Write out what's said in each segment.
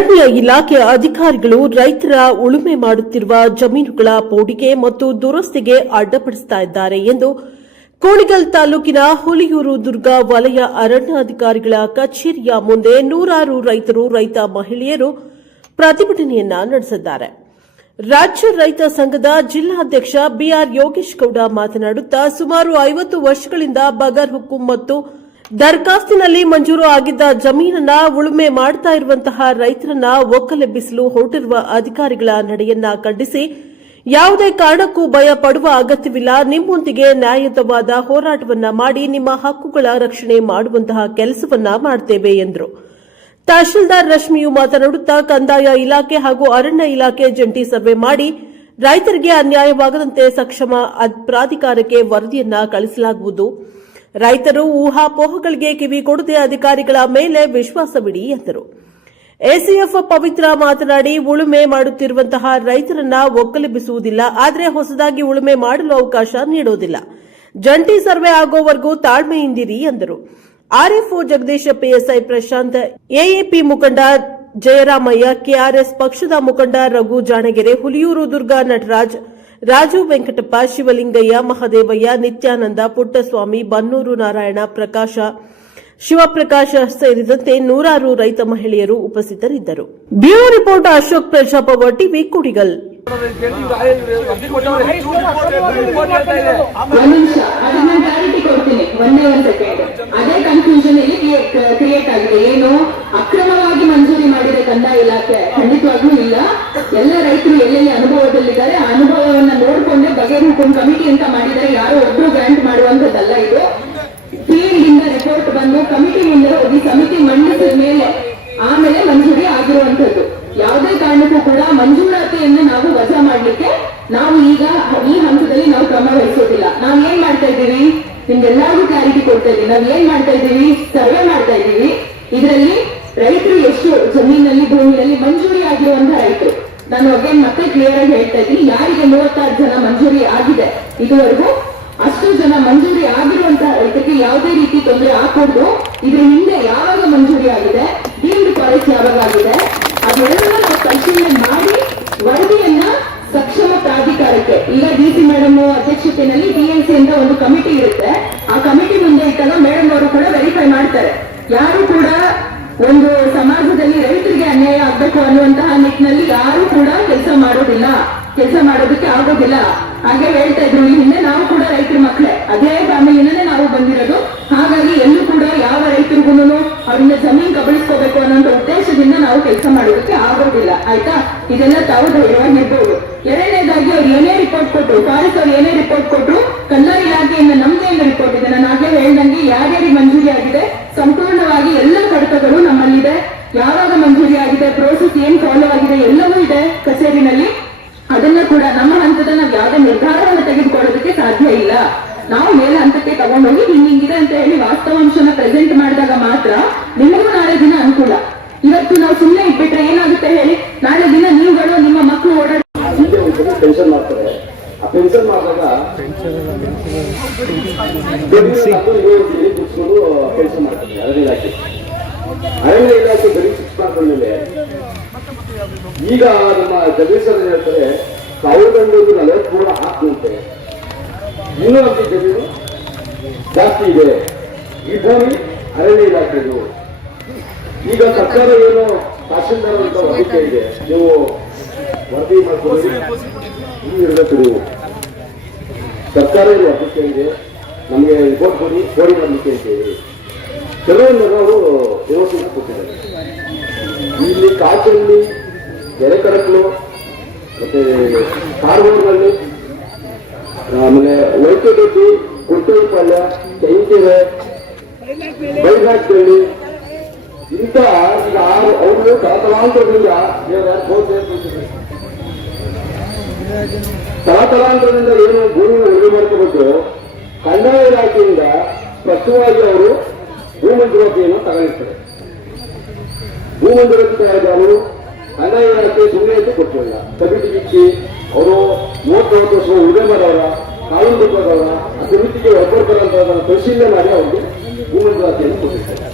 ಅರಣ್ಯ ಇಲಾಖೆ ಅಧಿಕಾರಿಗಳು ರೈತರ ಉಳುಮೆ ಮಾಡುತ್ತಿರುವ ಜಮೀನುಗಳ ಪೋಡಿಗೆ ಮತ್ತು ದುರಸ್ತಿಗೆ ಅಡ್ಡಪಡಿಸ್ತಾ ಇದ್ದಾರೆ ಎಂದು ಕೋಣಿಗಲ್ ತಾಲೂಕಿನ ಹುಲಿಯೂರು ದುರ್ಗ ವಲಯ ಅರಣ್ಯಾಧಿಕಾರಿಗಳ ಕಚೇರಿಯ ಮುಂದೆ ನೂರಾರು ರೈತರು, ರೈತ ಮಹಿಳೆಯರು ಪ್ರತಿಭಟನೆಯನ್ನ ನಡೆಸಿದ್ದಾರೆ. ರಾಜ್ಯ ರೈತ ಸಂಘದ ಜಿಲ್ಲಾಧ್ಯಕ್ಷ ಬಿಆರ್ ಯೋಗೇಶ್ ಗೌಡ ಮಾತನಾಡುತ್ತಾ, ಸುಮಾರು ಐವತ್ತು ವರ್ಷಗಳಿಂದ ಬಗರ್ ಹುಕುಂ ಮತ್ತು ದರ್ಖಾಸ್ತಿನಲ್ಲಿ ಮಂಜೂರು ಆಗಿದ್ದ ಜಮೀನನ್ನ ಉಳುಮೆ ಮಾಡ್ತಾ ಇರುವಂತಹ ರೈತರನ್ನ ಒಕ್ಕಲೆಬ್ಬಿಸಲು ಹೊರಟಿರುವ ಅಧಿಕಾರಿಗಳ ನಡೆಯನ್ನ ಖಂಡಿಸಿ, ಯಾವುದೇ ಕಾರಣಕ್ಕೂ ಭಯ ಪಡುವ ಅಗತ್ಯವಿಲ್ಲ, ನಿಮ್ಮೊಂದಿಗೆ ನ್ಯಾಯಯುತವಾದ ಹೋರಾಟವನ್ನ ಮಾಡಿ ನಿಮ್ಮ ಹಕ್ಕುಗಳ ರಕ್ಷಣೆ ಮಾಡುವಂತಹ ಕೆಲಸವನ್ನ ಮಾಡ್ತೇವೆ ಎಂದರು. ತಹಶೀಲ್ದಾರ್ ರಶ್ಮಿಯು ಮಾತನಾಡುತ್ತಾ, ಕಂದಾಯ ಇಲಾಖೆ ಹಾಗೂ ಅರಣ್ಯ ಇಲಾಖೆ ಜಂಟಿ ಸಭೆ ಮಾಡಿ, ರೈತರಿಗೆ ಅನ್ಯಾಯವಾಗದಂತೆ ಸಕ್ಷಮ ಪ್ರಾಧಿಕಾರಕ್ಕೆ ವರದಿಯನ್ನ ಕಳಿಸಲಾಗುವುದು. ರೈತರು ಊಹಾಪೋಹಗಳಿಗೆ ಕಿವಿ ಕೊಡದೆ ಅಧಿಕಾರಿಗಳ ಮೇಲೆ ವಿಶ್ವಾಸವಿಡಿ ಎಂದರು. ಎಸಿಎಫ್ ಪವಿತ್ರ ಮಾತನಾಡಿ ಉಳುಮೆ ಮಾಡುತ್ತಿರುವಂತಹ ರೈತರನ್ನ ಒಕ್ಕಲೆಬ್ಬಿಸುವುದಿಲ್ಲ ಆದರೆ ಹೊಸದಾಗಿ ಉಳುಮೆ ಮಾಡಲು ಅವಕಾಶ ನೀಡೋದಿಲ್ಲ. ಜಂಟಿ ಸರ್ವೆ ಆಗೋವರೆಗೂ ತಾಳ್ಮೆಯಿಂದಿರಿ ಎಂದರು. RFO Jagadisha PSI Prashanth, AAP ಮುಖಂಡ ಜಯರಾಮಯ್ಯ, ಕೆಆರ್ಎಸ್ ಪಕ್ಷದ ಮುಖಂಡ ರಘು ಜಾಣಗೆರೆ, ಹುಲಿಯೂರು ದುರ್ಗಾ ನಟರಾಜ್ ರಾಜು ವೆಂಕಟಪ್ಪ, ಶಿವಲಿಂಗಯ್ಯ, ಮಹದೇವಯ್ಯ, ನಿತ್ಯಾನಂದ, ಪುಟ್ಟಸ್ವಾಮಿ, ಬನ್ನೂರು ನಾರಾಯಣ, ಪ್ರಕಾಶ, ಶಿವಪ್ರಕಾಶ ಸೇರಿದಂತೆ ನೂರಾರು ರೈತ ಮಹಿಳೆಯರು ಉಪಸ್ಥಿತರಿದ್ದರು. ಬ್ಯೂರೋ ರಿಪೋರ್ಟ್, ಅಶೋಕ್ ಪ್ರಜಾಪವ ಟಿವಿ ಕುಡಿಗಲ್. ಎಲ್ಲ ರೈತರು ಎಲ್ಲೆಲ್ಲಿ ಅನುಭವದಲ್ಲಿದ್ದಾರೆ, ಆ ಅನುಭವವನ್ನ ನೋಡಿಕೊಂಡೆ ಬಗೆಹರಿಕೊಂಡು ಕಮಿಟಿ ಅಂತ ಮಾಡಿದರೆ ಯಾರೋ ಒಬ್ರು ಗ್ರ್ಯಾಂಟ್ ಮಾಡುವಂತದ್ದಲ್ಲ ಇದು. ಫೀಲ್ಡ್ ರಿಪೋರ್ಟ್ ಬಂದು ಕಮಿಟಿ ಮುಂದೆ ಹೋಗಿ ಸಮಿತಿ ಮಂಡಿಸಿದ ಮೇಲೆ ಆಮೇಲೆ ಮಂಜೂರಿ ಆಗಿರುವಂತದ್ದು ಯಾವುದೇ ಕಾರಣಕ್ಕೂ ಕೂಡ ಮಂಜೂರಾತಿಯನ್ನು ನಾವು ವಜಾ ಮಾಡ್ಲಿಕ್ಕೆ ನಾವು ಈಗ ಈ ಹಂತದಲ್ಲಿ ನಾವು ಕ್ರಮ ವಹಿಸೋದಿಲ್ಲ. ನಾವು ಏನ್ ಮಾಡ್ತಾ ಇದ್ದೀವಿ? ನಿಮ್ಗೆಲ್ಲರಿಗೂ ಕ್ಲಾರಿಟಿ ಕೊಡ್ತಾ ಇದ್ದೀವಿ. ನಾವು ಏನ್ ಮಾಡ್ತಾ ಇದ್ದೀವಿ? ಸರ್ವೆ ಮಾಡ್ತಾ ಇದ್ದೀವಿ. ಇದರಲ್ಲಿ ರೈತರು ಎಷ್ಟು ಜಮೀನಲ್ಲಿ, ಭೂಮಿಯಲ್ಲಿ ಮಂಜೂರಿ ಆಗಿರುವಂತಹ ರೈತರು. ನಾನು ಅಗೇನ್ ಮತ್ತೆ ಕ್ಲಿಯರ್ ಆಗಿ ಹೇಳ್ತಾ ಇದ್ದೀನಿ. ಯಾರಿಗೆ ಮೂವತ್ತಾರು ಜನ ಮಂಜೂರಿ ಆಗಿದೆ, ಇದುವರೆಗೂ ಅಷ್ಟು ಜನ ಮಂಜೂರಿ ಆಗಿರುವಂತಹ ರೈತರಿಗೆ ಯಾವುದೇ ರೀತಿ ತೊಂದರೆ ಆಗಕೂಡದು ಇದ್ರ ಹಿಂದೆ ಯಾವಾಗ ಮಂಜೂರಿ ಆಗಿದೆ ಡೀಮ್ಡ್ ಕಾಲೇಜ್ ಯಾವಾಗ ಆಗಿದೆ ಅದೆಲ್ಲ ನಾವು ಪರಿಶೀಲನೆ ಮಾಡಿ ವರದಿಯನ್ನ ಸಕ್ಷಮ ಪ್ರಾಧಿಕಾರಕ್ಕೆ, ಈಗ ಡಿ ಸಿ ಮೇಡಮ್ ಅಧ್ಯಕ್ಷತೆಯಲ್ಲಿ ಡಿಎನ್ಸಿ ಅಂತ ಒಂದು ಕಮಿಟಿ ಇರುತ್ತೆ. ಆ ಕಮಿಟಿ ಮುಂದೆ ಇಟ್ಟಾಗ ಮೇಡಮ್ ಅವರು ಕೂಡ ವೆರಿಫೈ ಮಾಡ್ತಾರೆ. ಯಾರು ಕೂಡ ಒಂದು ಸಮಾಜದಲ್ಲಿ ರೈತರಿಗೆ ಅನ್ಯಾಯ ಆಗ್ಬೇಕು ಅನ್ನುವಂತಹ ನಿಟ್ಟಿನಲ್ಲಿ ಯಾರು ಕೂಡ ಕೆಲಸ ಮಾಡೋದಿಲ್ಲ. ಕೆಲಸ ಮಾಡೋದಕ್ಕೆ ಆಗೋದಿಲ್ಲ. ಹಾಗೆ ಹೇಳ್ತಾ ಇದ್ರು. ಈ ಹಿಂದೆ ನಾವು ಕೂಡ ರೈತರ ಮಕ್ಕಳೇ. ಅದೇ ಫ್ಯಾಮಿಲಿನೇ ನಾವು ಬಂದಿರೋದು. ಹಾಗಾಗಿ ಎಲ್ಲೂ ಕೂಡ ಯಾವ ರೈತರಿಗೂ ಅವರಿಂದ ಜಮೀನ್ ಕಬಳಿಸ್ಕೋಬೇಕು ಅನ್ನೋ ಉದ್ದೇಶದಿಂದ ನಾವು ಕೆಲಸ ಮಾಡೋದಕ್ಕೆ ಆಗೋದಿಲ್ಲ. ಆಯ್ತಾ? ಇದೆಲ್ಲ ತಾವು ಧೈರ್ಯವಾಗಿರ್ಬೋದು. ಎರಡನೇದಾಗಿ ಅವ್ರು ಏನೇ ರಿಪೋರ್ಟ್ ಕೊಟ್ರು ಫಾರೆಸ್ಟ್ ಅವ್ರು ಏನೇ ರಿಪೋರ್ಟ್ ಕೊಟ್ರು ಕಂದಾಯ ಇಲಾಖೆಯಿಂದ ನಮ್ದೇ ರಿಪೋರ್ಟ್ ಇದೆ? ನಾನು ಆಗ್ಲೇ ಹೇಳ್ದಂಗೆ ಯಾರ್ಯಾರಿಗೆ ಮಂಜೂರಿ ಆಗಿದೆ? ಸಂಪೂರ್ಣವಾಗಿ ಎಲ್ಲ ಕಡತಗಳು ನಮ್ಮಲ್ಲಿದೆ ಯಾವಾಗ ಮಂಜೂರಿ ಆಗಿದೆ ಪ್ರೋಸೆಸ್ ಏನ್ ಫಾಲೋ ಆಗಿದೆ ಎಲ್ಲವೂ ಇದೆ ಕಚೇರಿನಲ್ಲಿ. ಅದನ್ನ ಕೂಡ ನಮ್ಮ ಹಂತದ ನಾವು ಯಾವುದೇ ನಿರ್ಧಾರವನ್ನು ತೆಗೆದುಕೊಳ್ಳೋದಕ್ಕೆ ಸಾಧ್ಯ ಇಲ್ಲ. ನಾವು ಮೇಲ್ ಹಂತಕ್ಕೆ ತಗೊಂಡೋಗಿ ಹಿಂಗಿಂಗಿದೆ ಅಂತ ಹೇಳಿ ವಾಸ್ತವಾಂಶನ ಪ್ರೆಸೆಂಟ್ ಮಾಡಿದಾಗ ಮಾತ್ರ ನಿಮಗೂ ನಾಳೆ ದಿನ ಅನುಕೂಲ. ಇವತ್ತು ನಾವು ಸುಮ್ಮನೆ ಇಟ್ಬಿಟ್ರೆ ಏನಾಗುತ್ತೆ ಹೇಳಿ? ನಾಳೆ ದಿನ ನೀವುಗಳು ನಿಮ್ಮ ಮಕ್ಕಳು ಓಡಾಡ ಪೆನ್ಷನ್ ಮಾಡ್ತಾರೆ. ಆ ಪೆನ್ಷನ್ ಮಾಡಿದಾಗ ಪೆನ್ಷನ್ ಮಾಡ್ತಾರೆ. ಇಲಾಖೆ ಅರಣ್ಯ ಇಲಾಖೆ ಗಡಿ ಮಾಡ್ಕೊಂಡ್ಮೇಲೆ ಈಗ ನಮ್ಮ ಜಗದೀಶ್ ಹೇಳ್ತಾರೆ, ಸಾವಿರದ ಒಂಬೈನೂರ ನಲವತ್ಮೂರು ಹಾಕುವಂತೆ ಇನ್ನೂ ಅಂತ ಜಮೀನು ಜಾಸ್ತಿ ಇದೆ. ಈ ಭೂಮಿ ಅರಣ್ಯ ಇಲಾಖೆದು. ಈಗ ಸರ್ಕಾರ ಏನು ತಹಶೀಲ್ದಾರ್ ಅಂತ ವರದಿ ಇದೆ. ನೀವು ವರದಿ ನೀವು ಸರ್ಕಾರ ಏನು ವರದಿ ಇದೆ? ನಮಗೆ ರಿಪೋರ್ಟ್ ಕೊಡಿ, ಕೋರಿ ಮಾಡಲಿಕ್ಕೆ ಅಂತೇಳಿ ಕೆಲವೊಂದು ಅವರು ಡಿವೋಷನ್ ಕೊಟ್ಟಿದ್ದಾರೆ. ಇಲ್ಲಿ ಕಾಚಲ್ಲಿ ಎರೆಕಡಕಲು ಮತ್ತೆ ಕಾರವಾರದಲ್ಲಿ, ಆಮೇಲೆ ವೈದ್ಯರೆಡ್ಡಿ ಕುಟ್ಟೂರು ಪಾಳ್ಯ ತೆಂಕೆರೆ ಬೈಘಾಟ್ನಲ್ಲಿ ಇಂಥ ಈಗ ಆರು ಅವರು ತಲತಲಾಂತರದಿಂದ ತಲತಲಾಂತರದಿಂದ ಏನು ಭೂಮಿ ಉಳಿದು ಮಾಡ್ಕೋಬೇಕು? ಕಂದಾಯ ಇಲಾಖೆಯಿಂದ ಸ್ಪಷ್ಟವಾಗಿ ಅವರು ಭೂಮಂಜೂರಾತಿಯನ್ನು ತಗೊಂಡಿರ್ತಾರೆ ಭೂಮಂಜೂರಾತಿ ತಗೊಂಡು ಅವರು ಇಲಾಖೆ ಸುಮ್ಮನೆ ಅಂತ ಕೊಟ್ಟಿಲ್ಲ ಕಮಿಟಿ ಬಿಚ್ಚಿ ಅವರು ಮೂವತ್ತೊಂಬತ್ತು ವರ್ಷ ಉಳಿದೆ ಮಾಡೋರ ಅಭಿವೃದ್ಧಿಗೆ ಒಬ್ಬರು ಪರಿಶೀಲನೆ ಮಾಡಿ ಅವರಿಗೆ ಭೂಮಂಜೂರಾತಿಯನ್ನು ಕೊಟ್ಟಿರ್ತಾರೆ.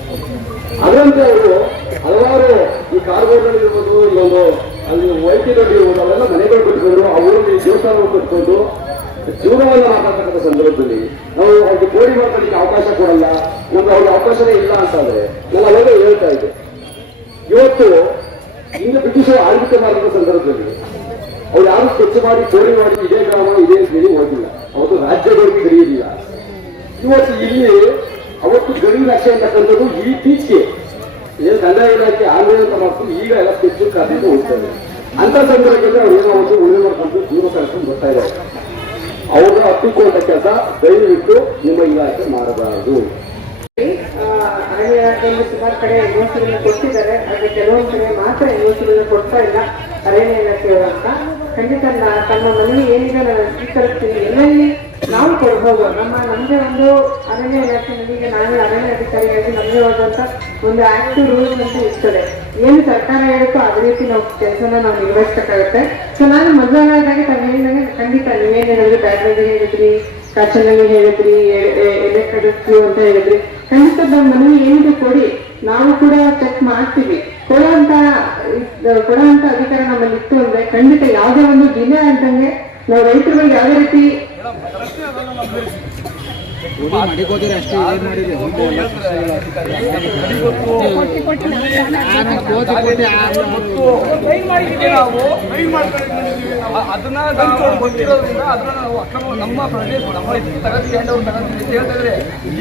ಅದರಂತೆ ಅವರು ಹಲವಾರು ಈ ಕಾರ್ಬೋರ್ಡ್ ಇರ್ಬೋದು ಇಲ್ಲೊಂದು ಅಲ್ಲಿ ವೈದ್ಯರಲ್ಲಿ ಇರ್ಬೋದು ಅವೆಲ್ಲ ಮನೆಗಳು ಕಟ್ಕೊಂಡು ಅವರಲ್ಲಿ ದೇವಸ್ಥಾನಗಳು ಕಟ್ಕೊಂಡು ಜೀವನವನ್ನ ಮಾತಾಡ್ತಕ್ಕಂಥ ಸಂದರ್ಭದಲ್ಲಿ ನಾವು ಅವ್ರಿಗೆ ಕೋಡಿ ಮಾಡ್ಕೊಳ್ಳಿಕ್ಕೆ ಅವಕಾಶ ಕೊಡಲ್ಲ, ನಮ್ಗೆ ಅವ್ರಿಗೆ ಅವಕಾಶನೇ ಇಲ್ಲ ಅಂತಂದ್ರೆ ನಾನು ಅವಾಗ ಹೇಳ್ತಾ ಇದ್ದೆ ಇವತ್ತು ಇನ್ನು ಬ್ರಿಟಿಷರು ಆಳ್ವಿಕೆ ಮಾಡಿದ ಸಂದರ್ಭದಲ್ಲಿ ಅವ್ರು ಯಾರು ಸ್ವಚ್ಛ ಮಾಡಿ, ಕೋಡಿ ಮಾಡಿ ಇದೇ ಗ್ರಾಮ, ಇದೇ ಗಡಿ ಹೋಗಿಲ್ಲ. ಅವತ್ತು ರಾಜ್ಯಗಳಿಗೆ ಇರಲಿಲ್ಲ ಇವತ್ತು ಇಲ್ಲಿ ಅವತ್ತು ಗಡಿ ನಕ್ಷೆ ಅಂತಕ್ಕಂಥದ್ದು ಇತ್ತೀಚೆಗೆ ಏನು ಕಂದಾಯ ಇಲಾಖೆ ಆಂದೋಲನ ಮಾಡ್ಕೊಂಡು ಈಗ ಎಲ್ಲ ಸ್ಕೆಚ್ ಕಾಪಿಗೆ ಹೋಗ್ತಾರೆ ಅಂತ ಸಂದರ್ಭದಲ್ಲಿ ಅವ್ರು ಏನೋ ಒಂದು ಉಳಿದ ಮಾಡ್ಕೊಂಡು ಜೀವ ಕಳ್ಕೊಂಡು ಬರ್ತಾ ಇದ್ದಾರೆ. ಅವ್ರನ್ನ ಹತ್ತಿಕೊಂಡ ಕೆಲಸ ದಯವಿಟ್ಟು ನಿಮ್ಮ ಇಲಾಖೆ ಮಾಡಬಾರದು. ಅರಣ್ಯ ಇಲಾಖೆಯಿಂದ ಸುಮಾರು ಕಡೆ ಯೋಚನೆ ಕೊಟ್ಟಿದ್ದಾರೆ. ಆದರೆ ಕೆಲವೊಂದು ಕಡೆ ಮಾತ್ರ ಯೋಚನೆ ಕೊಡ್ತಾ ಇಲ್ಲ. ಅರಣ್ಯ ಇಲಾಖೆ ಅಂತ. ಖಂಡಿತ ತಮ್ಮ ಮನವಿ ಏನಿದೆ ನಾನು ಸ್ವೀಕರಿಸ್ತೀನಿ. ಎಲ್ಲೆಲ್ಲಿ ನಾವು ಕೊಡ್ಬೋದು. ನಮ್ಮ ನಮ್ಮದೇ ಒಂದು ಅರಣ್ಯ ಇಲಾಖೆಯಲ್ಲಿ ಈಗ ನಾವೇ ಅರಣ್ಯ ಅಧಿಕಾರಿಯಾಗಿ ನಮ್ಮದೇ ಆದಂತ ಒಂದು ಆಕ್ಟ್ ರೂಲ್ ಅಂತ ಇರ್ತದೆ. ಏನು ಸರ್ಕಾರ ಹೇಳುತ್ತೋ ಅದೇ ರೀತಿ ನಾವು ಕೆಲಸನ ನಾವು ನಿರ್ವಹಿಸಬೇಕಾಗುತ್ತೆ. ಸೊ ನಾನು ಮೊದಲನೇದಾಗಿ ತಾವು ಹೇಳಿದಾಗ ಖಂಡಿತ ನೀವೇನು ಹೇಳಿದ್ರಿ ಬ್ಯಾಟ್ರಲ್ಲಿ ಹೇಳಿದ್ರಿ ಕಾಚನಲ್ಲಿ ಹೇಳಿದ್ರಿ ಎಲೆ ಅಂತ ಹೇಳಿದ್ರಿ. ಖಂಡಿತ ನಮ್ಮ ಮನವಿ ಏನಿದೆ ಕೊಡಿ. ನಾವು ಕೂಡ ಚೆಕ್ ಮಾಡ್ತೀವಿ. ಕೊಡುವಂತ ಕೊಡುವಂತ ಅಧಿಕಾರ ನಮ್ಮಲ್ಲಿ ಇತ್ತು ಅಂದ್ರೆ ಖಂಡಿತ ಯಾವುದೇ ಒಂದು ದಿನ ಅಂತಂಗೆ ನಾವು ರೈತರುಗಳಿಗೆ ಯಾವ ರೀತಿ ಅದನ್ನ ಗೊತ್ತಿರೋದ್ರಿಂದ ಅದನ್ನ ನಾವು ಅಕ್ರಮ ನಮ್ಮ ಪ್ರದೇಶ ನಮ್ಮ ಇದಕ್ಕೆ ತಗೊಂಡು ತಗೊಂಡು ಹೇಳ್ತಾ ಇದ್ರೆ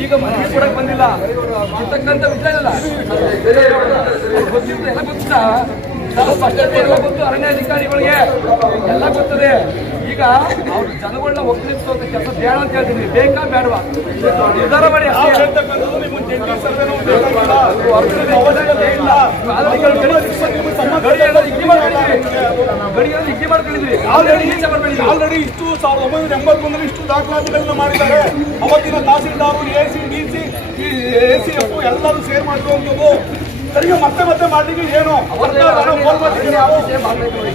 ಈಗ ಮನೆಗೆ ಕೊಡಕ್ ಬಂದಿಲ್ಲ ಇರ್ತಕ್ಕಂಥ ವಿಚಾರ ಇಲ್ಲ ಗೊತ್ತಿರುತ್ತೆ ಎಲ್ಲ ಗೊತ್ತಾ ನಾವು ಭ್ರಷ್ಟಾಚಾರ ಎಲ್ಲ ಗೊತ್ತು ಅರಣ್ಯ ಅಧಿಕಾರಿಗಳಿಗೆ ಎಲ್ಲ ಗೊತ್ತದೆ. ಈಗ ಅವ್ರ ಜನಗಳನ್ನ ಒಕ್ಕಲಿಸುವಂತ ಕೆಲಸ ಬೇಡ ಅಂತ ಹೇಳ್ತೀನಿ. ಬೇಕಾ ಬೇಡವಾ? ನಿರ್ಧಾರ ಮಾಡಿ ಅಷ್ಟೇ. ಅದು ಹೊರಗಡೆ ಅವಶ್ಯಕತೆ ಇಲ್ಲ. ಆದ್ರೆ ಈಗ ಗಡಿ ಗಡಿ ಎಲ್ಲ ಇಕ್ಕಿ ಮಾಡ್ಕೊಂಡಿದ್ವಿ. ಆಲ್ರೆಡಿ ಆಲ್ರೆಡಿ ಇಷ್ಟು ಸಾವಿರದ ಒಂಬೈನೂರ ಎಂಬತ್ತೊಂದರಲ್ಲಿ ಇಷ್ಟು ದಾಖಲಾತಿಗಳನ್ನ ಮಾಡಿದ್ದಾರೆ. ಅವತ್ತಿನ tahsildar A C D C A C F ಎಲ್ಲರೂ ಸೇರ್ ಮಾಡಿರುವಂಥದ್ದು ಸರಿಗೆ ಮತ್ತೆ ಮತ್ತೆ ಮಾಡ್ಲಿಕ್ಕೆ ಏನು?